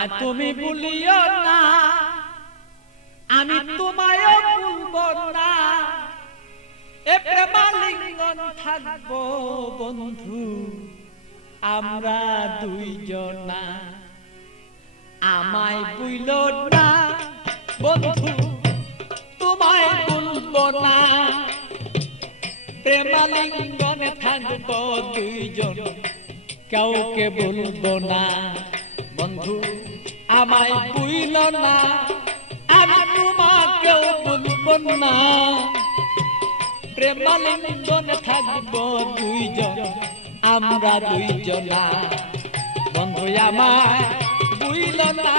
আমায় তুমি ভুলিও না, আমি তোমায় ভুলবো না। এ প্রেমালিঙ্গন থাকবো বন্ধু আমরা দুইজনা। আমায় ভুলো না বন্ধু, তোমায় ভুলবো না। প্রেমালিঙ্গনে থাকবো দুইজন, কাউকে ভুলবো না। বন্ধু আমায় ভুলো না, আমি তোমাকেও ভুলবো না। প্রেমালিঙ্গনে থাকবো দুইজন আমরা দুইজনা। বন্ধু আমায় ভুলো না।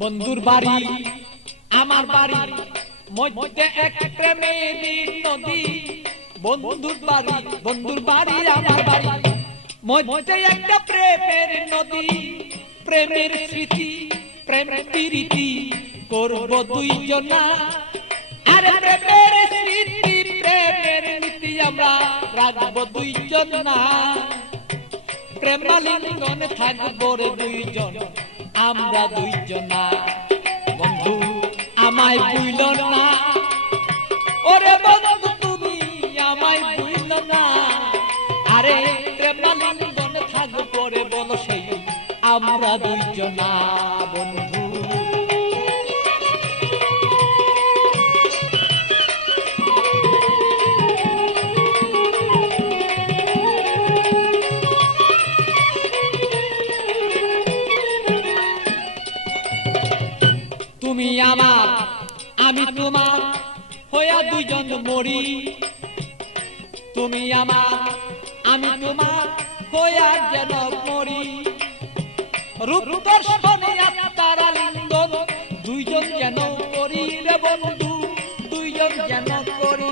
বন্ধুর বাড়ি আমার বাড়ি মধ্যে এক প্রেমের নদী। বন্ধুর বাড়ি আমার বাড়ি মধ্যে একটা প্রেমের নদী। প্রেমের স্মৃতি প্রেমের প্রীতি করব দুইজনা। আরে প্রেমের স্মৃতি প্রেমের নীতি আমরা রাখবো দুইজনা। প্রেমালিঙ্গনে থাকবো রে দুইজন আমরা দুইজনা। বন্ধু আমায় ভুলো না, ওরে বন্ধু তুমি আমায় ভুলো না। আরে প্রেমালিঙ্গনে থাকবো রে বলো সেই আমরা দুইজনা। বন্ধু তুমি আমার আমি তোমার হইয়া দুইজন মরি। তুমি আমার আমি তোমার হইয়া যেন মরি। রূপ দর্শনে আত্মারা লিঙ্গন দুইজন যেন করি রে বন্ধু, দুইজন যেন করি।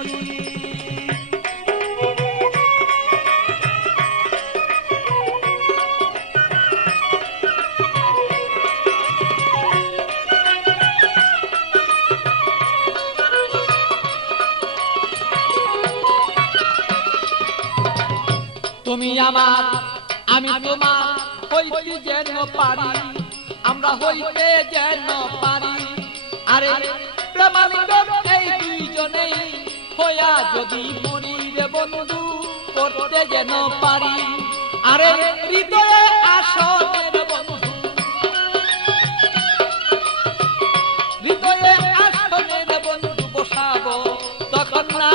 তুমি আমার আমি তোমার হইতে যেন পারি, আমরা হইতে যেন পারি। আরে প্রেমালিঙ্গন এই দুইজনেই হইয়া যদি মরি রে বন্ধু করতে যেন পারি। আরে হৃদয়ে আসনে রে বন্ধু, হৃদয়ে আসনে রে বন্ধু বসাবো তখন না,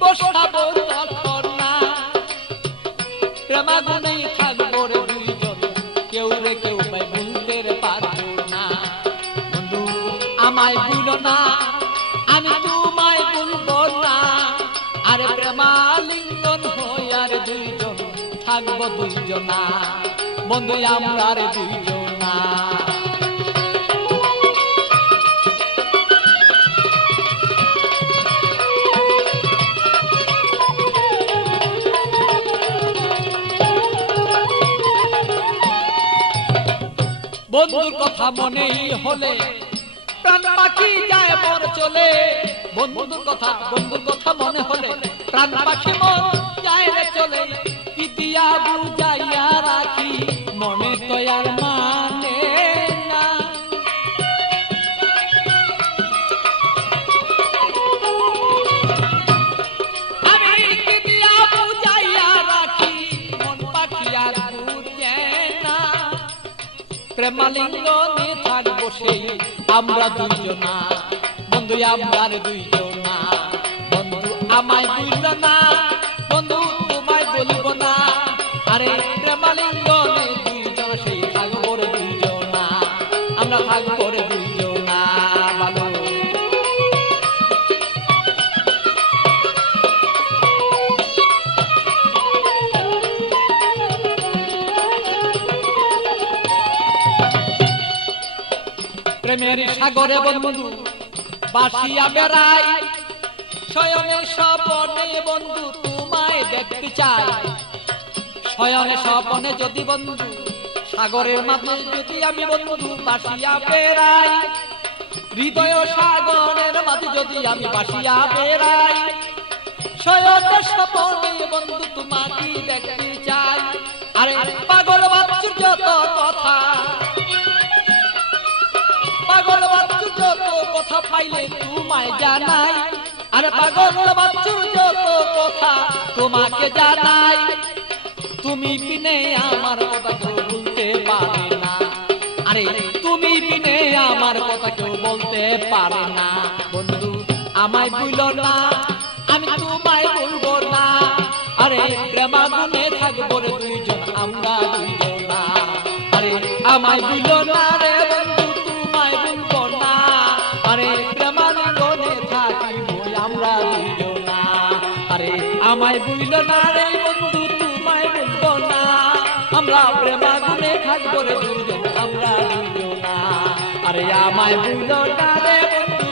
বসাবো তখন না। প্রেমাগুনেই থাকবো রে দুইজন, কেউ রে কেউ ভাই ভুলতে পারবো না। বন্ধু আমায় ভুলো না, আমি তোমায় ভুলবো না। আরে প্রেমালিঙ্গন হইয়া রে দুইজন থাকবো দুইজনা। বন্ধু আমরা রে দুইজনা। বন্ধুর কথা মনেই হলে প্রাণ পাখি যায় মন চলে। বন্ধুর কথা মনে হলে প্রাণ পাখি মন যায় রে চলে। কি দিয়া বুঝাইয়া রাখি মনে তো আর মানে না। আমি কি দিয়া বুঝাইয়া রাখি মন পাখি আর বুঝে না। প্রেমালিঙ্গনে থাকবো সেই আমরা দুইজনা। বন্ধু আমরা দুইজনা। বন্ধু আমায় ভুলো না, বন্ধু তোমায় বলবো না। আরে প্রেমালিঙ্গনে দুইজন সেই থাকবো রে দুইজনা, আমরা থাকবো রে দুইজনা। ভালো প্রেমের সাগরে বন্ধু বাসিয়া বেড়াই। শয়নে স্বপনে বন্ধু তোমায় দেখতে চাই। শয়নে স্বপনে যদি বন্ধু সাগরের মাঝে যদি আমি বন্ধু বাসিয়া বেড়াই, হৃদয় সাগরের মাঝে যদি আমি বাসিয়া বেড়াই, শয়ন স্বপনে বন্ধু তোমাকে দেখতে চাই। আরে পাগল বাচ্চুর যত কথা, পাগল বাচ্চুর যত কথা পাইলে তোমায় জানাই। আরে পাগল বাচ্চুর যত কথা তোমাকে জানাই। তুমি বিনে আমার কথা কেউ বলতে পারে না। আরে তুমি বিনে আমার কথা কেউ বলতে পারে না। বন্ধু আমায় ভুলো না, আমি তোমায় ভুলবো না। আরে প্রেমাগুনে থাকবো রে দুইজন আমরা দুইজনা। আরে আমায় ভুলো না রে বন্ধু, তোমায় ভুলবো না। আরে প্রেমাগুনে থাকিবো আমরা দুইজনা। আরে আমায় ভুলো না রে বন্ধু, তোমায় ভুলবো না। আমরা প্রেমাগুনে থাকবো রে দুইজন আমরা দুইজনা। আরে আমায় ভুলো না রে বন্ধু,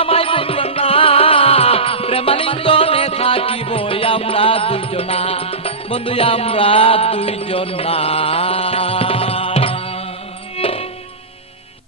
আমায় ভুলো না। প্রেমালিঙ্গনে থাকিব আমরা দুইজনা, বন্ধু আমরা দুইজনা।